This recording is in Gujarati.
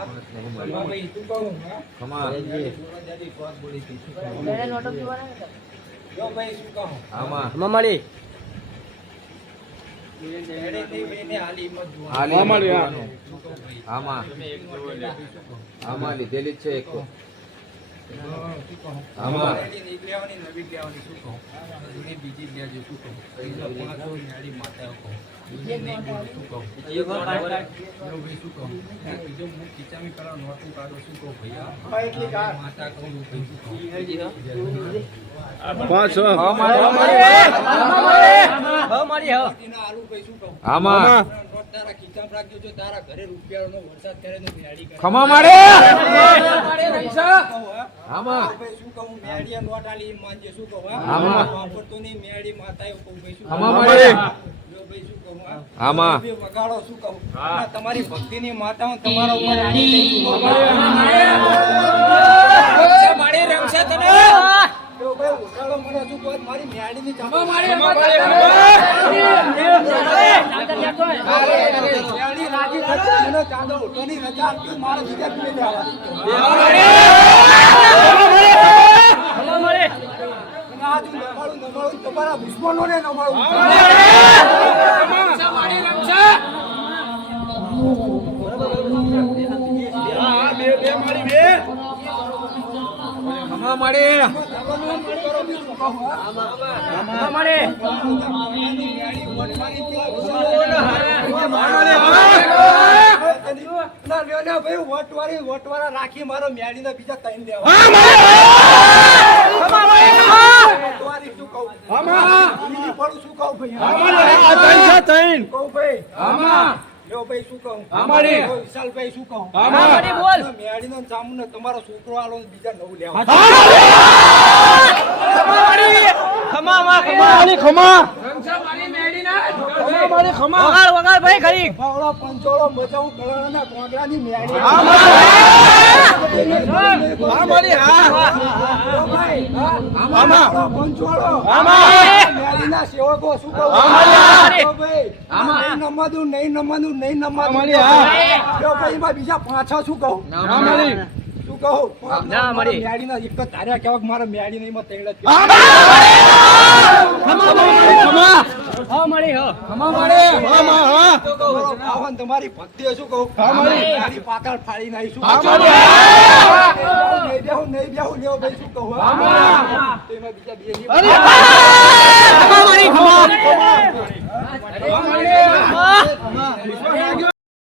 ભાઈ તું કહું ખમા જો ભાઈ શું કહું આમાં મમાડી એડે તે બેને હાલી મત જોવા આલી આમાં આમાં લીધેલી જ છે એક આમાં નીકળ્યાવાની નવી લેવાની શું કહું બીજી લેજો શું કહું નાડી માતા કહું શું કહું શું કહું બીજો હું ખીચામી કરવા નોટું કાઢો શું કહું ભૈયા માતા કહું શું કહું આમાં તારા ખીચામ રાખજો જો તારા ઘરે રૂપિયાનો વરસાદ કરે તો મેડી કરે ખમા મારે આમાં ભાઈ શું કહું મેડીયા નોટ આલી માનજે શું કહું આમાં વાપરતો નહીં મેડી માતાએ કહું ભાઈ શું ખમા મારે જો ભાઈ શું કહું આમાં બે વગાડો શું કહું તમારી ભક્તિની માતાઓ તમારા ઉપર આવી ગઈ મારી રમશે તને જો ભાઈ ઉઠાડો મને શું કહું મારી મેડીની ચામા મારી મેડી રાજી થશે મને ચાંદો ઉઠોની રજા તું મારા બીજા પીને નમાડું તમારા દુશ્મનોને નમાડું ખમા મારે વટવાળા રાખી મારો મેળી ને બીજા ત્રણ લેવા શું કહું શું કહું ભાઈ કહું ભાઈ જો ભાઈ શું કહું વિશાલભાઈ શું કહું મેળી નો જામુ ને તમારો છોકરો આલો બીજા નવું લેવા પાવડો પંચોળો બચાવું કળાના કોંગરાની મેળી પંચોળો મેળીના સેવકો શું કહું નહીં નમવાનું જો ભાઈ એમાં બીજા પાછા શું કહું શું કહું મેળીના એક જ ધાર્યા કેવાક મારા મેળી નહીં તેડે તમારી ભક્તિ શું કહું મારી પાતળ ફાડી નાખી શું નહીં બેહું લેવો ભાઈ શું કહું એમાં બીજા બે